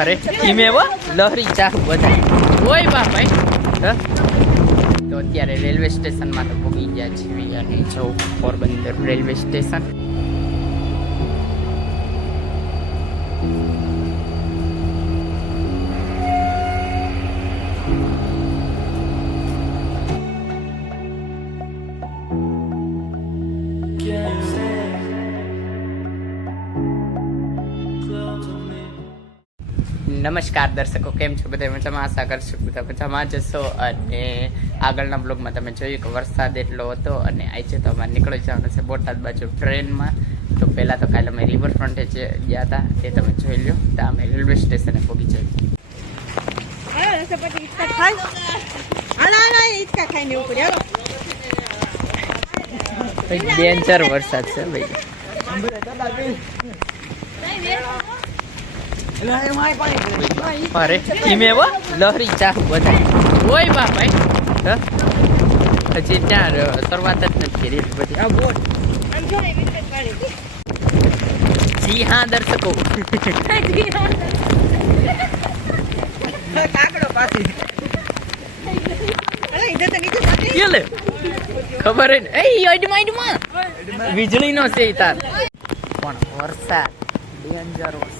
अरे ધીમે વો લહરી ચાહુ બધા ઓય બા ભાઈ તો અત્યારે રેલવે સ્ટેશનમાં તો પહોંચી ગયા છીએ અને જો પોરબંદર રેલવે સ્ટેશન નમસ્કાર દર્શકો, કેમ છો બધા? મજામાં? આશા કરશું બધા મજામાં જશો. અને આગળના બ્લોગમાં તમે જોયું કે વરસાદ એટલો હતો અને આજે તો અમારે નીકળી જવાનું છે બોટાદ બાજુ ટ્રેનમાં. તો પહેલાં તો કાલે અમે રિવરફ્રન્ટે જે ગયા હતા તે તમે જોઈ લો. તો અમે રેલવે સ્ટેશને પહોંચી જઈએ. ડેન્જર વરસાદ છે ભાઈ. અરે ધીમે વો લહરી ચાહુ બધા ઓય બા ભાઈ હજી ત્યાં શરૂઆત જ નથી કરી બધી. જી હા દર્શકો, ખબર વીજળી નો છે તાર પણ વરસાદ ડેન્જર વરસાદ.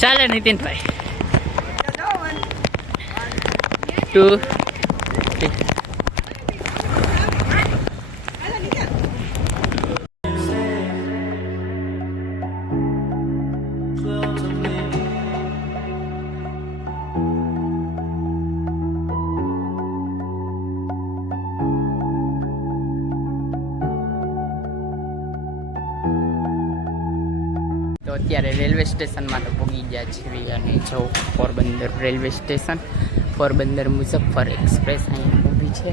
ચાલે નીતિનભાઈ 2 અત્યારે રેલવે સ્ટેશનમાં તો પહોંચી ગયા છીએ અને જો Porbandar railway station, Porbandar Muzaffar express અહીંયા ઊભી છે.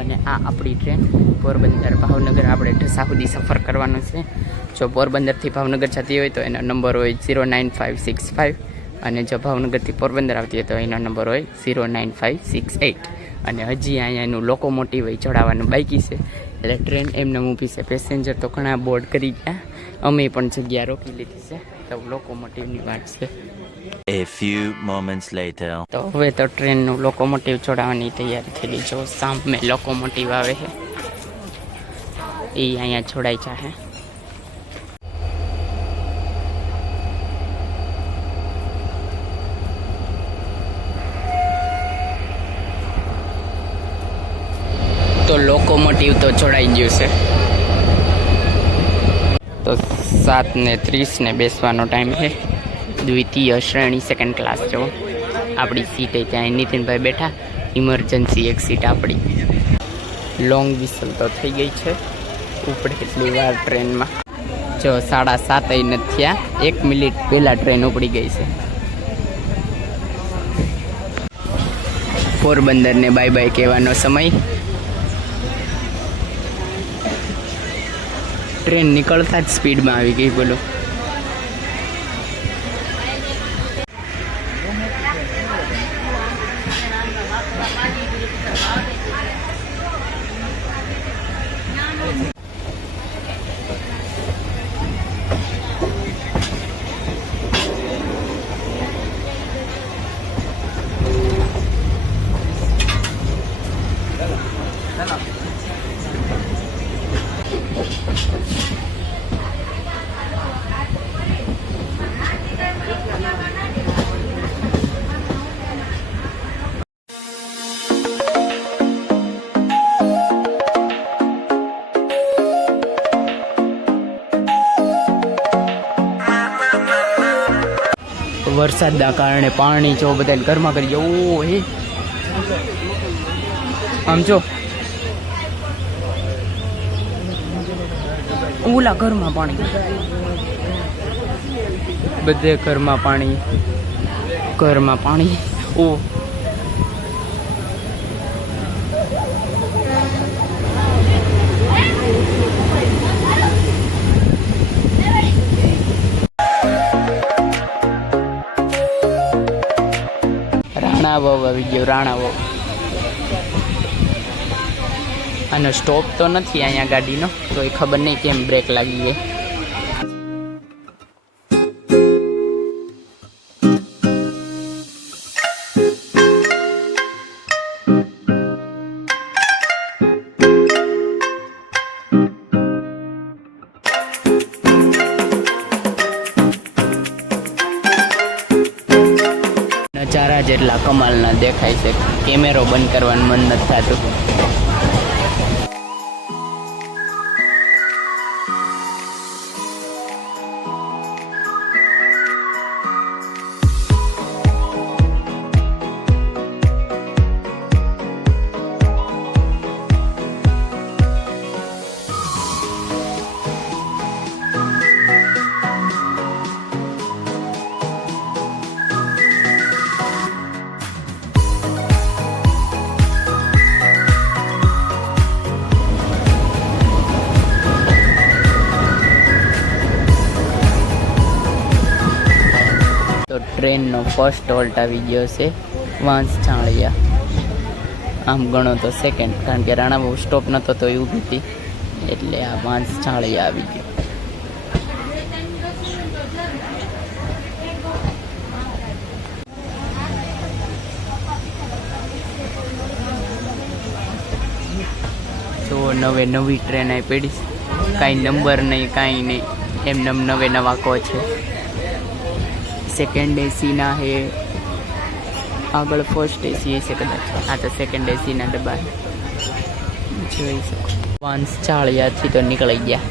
અને આ આપણી ટ્રેન પોરબંદર ભાવનગર આપણે ઢસા સુધી સફર કરવાનો છે. જો પોરબંદરથી ભાવનગર જતી હોય તો એનો નંબર હોય 09565 અને જો ભાવનગરથી પોરબંદર આવતી હોય તો એનો નંબર હોય 09568. અને હજી અહીંયા એનું લોકોમોટિવ ચડાવવાનું બાકી છે એટલે ટ્રેન એમને ઊભી છે. પેસેન્જર તો ઘણા બોર્ડ કરી ગયા, અમે પણ જગ્યા રોકી લીધી છે. તો લોકોમોટિવની વાત છે. A few moments later. તો હવે તો ટ્રેનનું લોકોમોટિવ ચડાવવાની તૈયારી થઈ ગઈ. જો સામે લોકોમોટિવ આવે છે એ અહીંયા છોડાઈ જાહે. તો લોકોમોટિવ તો છોડાઈ ગયું છે. તો 7:30 બેસવાનો ટાઈમ છે. દ્વિતીય શ્રેણી સેકન્ડ ક્લાસ. જો આપણી સીટ ત્યાં નીતિનભાઈ બેઠા. ઇમરજન્સી એક સીટ આપણી. લોંગ વિસલ તો થઈ ગઈ છે ઉપડે એટલી વાર ટ્રેનમાં. જો 7:30 નથી થયા, 1 મિનિટ પહેલાં ટ્રેન ઉપડી ગઈ છે. પોરબંદરને બાય બાય કહેવાનો સમય. ટ્રેન નીકળતા જ સ્પીડમાં આવી ગઈ. બોલો વરસાદના કારણે પાણી જો બધા ઘરમાં કરી જાય. ઓ હે આમ જો ઓલા ઘરમાં પાણી, બધે ઘરમાં પાણી. ઓ રાણા વાવ આવી ગયો. રાણા વાવ આનો સ્ટોપ તો નથી અહીંયા ગાડીનો, તો એ ખબર નહીં કેમ બ્રેક લાગી ગઈ. નજારા જેટલા કમાલના દેખાય છે, કેમેરો બંધ કરવાનું મન નથી થતું. તો ટ્રેનનો ફર્સ્ટ હોલ્ટ આવી ગયો છે વાંસછાળિયા. આમ ગણો તો સેકન્ડ, કારણ કે રાણાવાવ સ્ટોપ નહોતો તો એ ઊભી હતી, એટલે આ વાંસછાળિયા આવી ગયો. જો નવી ટ્રેન આવી પડી, કાંઈ નંબર નહીં કાંઈ નહીં, એમને નવે નવા કોચ છે. સેકન્ડ એસીના હે, આગળ ફર્સ્ટ એસી હશે કદાચ. આ તો સેકન્ડ એસીના ડબ્બા જોઈ શકો. વાંસછાળિયાથી તો નીકળી ગયા.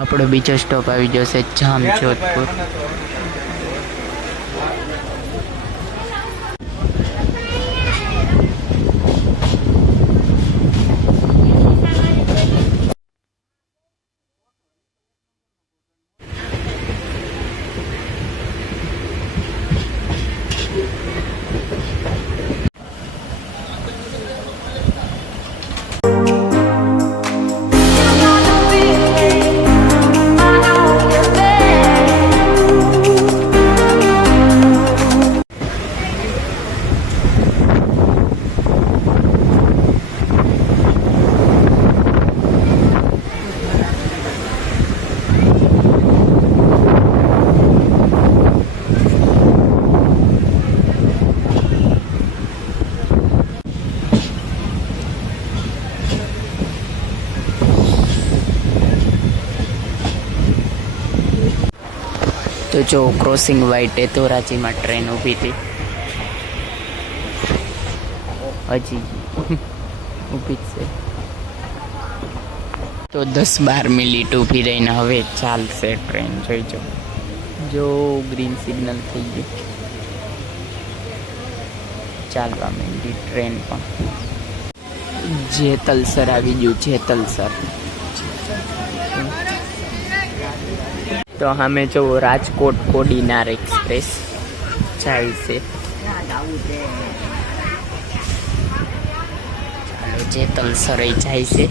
આપણો બીજો સ્ટોપ આવી ગયો છે જામજોધપુર. તો જો ક્રોસિંગ વાઇટે ધોરાજીમાં ટ્રેન ઊભી હતી, હજી ઊભી જ છે. તો 10-12 મિનિટ ઊભી રહીને હવે ચાલશે ટ્રેન. જોઈજો, જો ગ્રીન સિગ્નલ થઈ ગયું, ચાલવા માંડી ટ્રેન પણ. જેતલસર આવી ગયું, જેતલસર. તો અમે જો રાજકોટ કોડીનાર એક્સપ્રેસ જાય છે. ચાલો, જેતલસર જાય છે.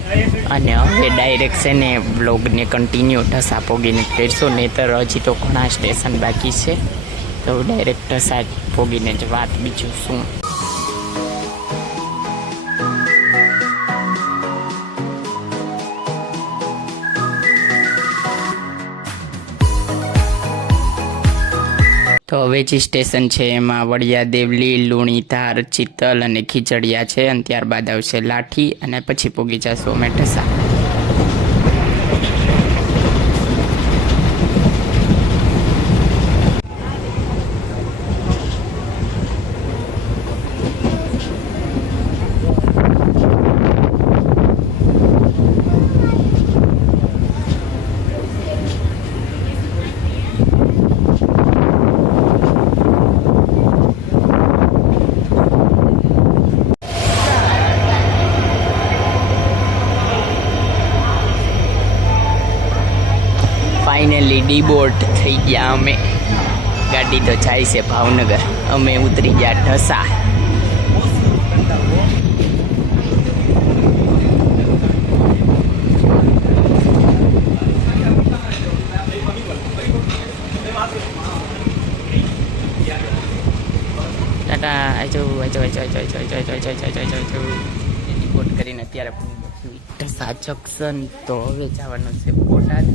અને હવે ડાયરેક્ટ છે ને બ્લોગને કન્ટિન્યુ ઢસા પોગીને કરશો, નહીંતર હજી તો ઘણા સ્ટેશન બાકી છે. તો ડાયરેક્ટ ઢસા પોગીને જ વાત, બીજું શું. તો હવે જે સ્ટેશન છે એમાં વડિયા દેવલી, લુણીધાર, ચિત્તલ અને ખીચડિયા છે અને ત્યારબાદ આવશે લાઠી અને પછી પહોંચી જશું અમે ઢસા. ફાઇનલી ડીબોર્ડ થઈ ગયા અમે. ગાડી તો જાય છે ભાવનગર, અમે ઉતરી ગયા ઢસા. ટાટા આજો ડીબોર્ડ કરીને અત્યારે ઢસા જંકશન. તો હવે જવાનું છે બોટાદ.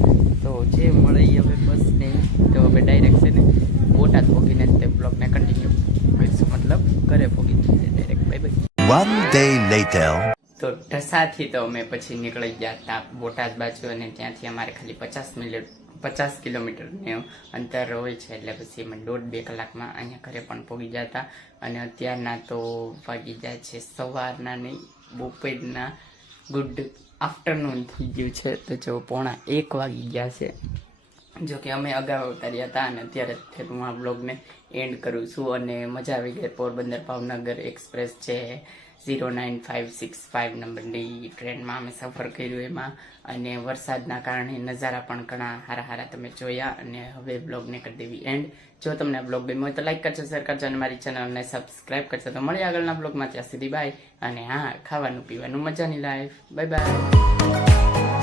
તો જે મળે એ હવે બસ નહીં, તો હવે ડાયરેક્ટ છે ને બોટાદ પહોંચીને તે બ્લોગને કન્ટિન્યુ કરીશું, મતલબ ઘરે પહોંચી direct. Bye bye. One day later. તો ઢસાથી તો અમે પછી નીકળી ગયા હતા બોટાદ બાજુ અને ત્યાંથી અમારે ખાલી 50 કિલોમીટરનું અંતર હોય છે, એટલે પછી અમે 1.5-2 કલાકમાં અહીંયા ઘરે પણ પહોંચી ગયા હતા. અને અત્યારના તો વાગી જાય છે સવારના નહીં, બપોરના ગુડ આફ્ટરનૂન થઈ ગયું છે. તો જો 1:45 વાગી ગયા છે. જો કે અમે અગાઉ ઉતાર્યા હતા અને અત્યારે હું આ બ્લોગને એન્ડ કરું છું. અને મજા આવી ગઈ. પોરબંદર ભાવનગર એક્સપ્રેસ છે 09565 નંબરની ટ્રેનમાં અમે સફર કર્યું એમાં. અને વરસાદના કારણે નજારા પણ ઘણા સારા તમે જોયા. અને હવે બ્લોગને કરી દેવી એન્ડ. જો તમને આ બ્લોગ ગમ્યો હોય તો લાઈક કરજો, શેર કરજો અને મારી ચેનલને સબસ્ક્રાઈબ કરજો. તો મળીએ આગળના બ્લોગમાં, ત્યાં સુધી બાય. અને હા, ખાવાનું પીવાનું મજાની લાઈફ. Bye bye.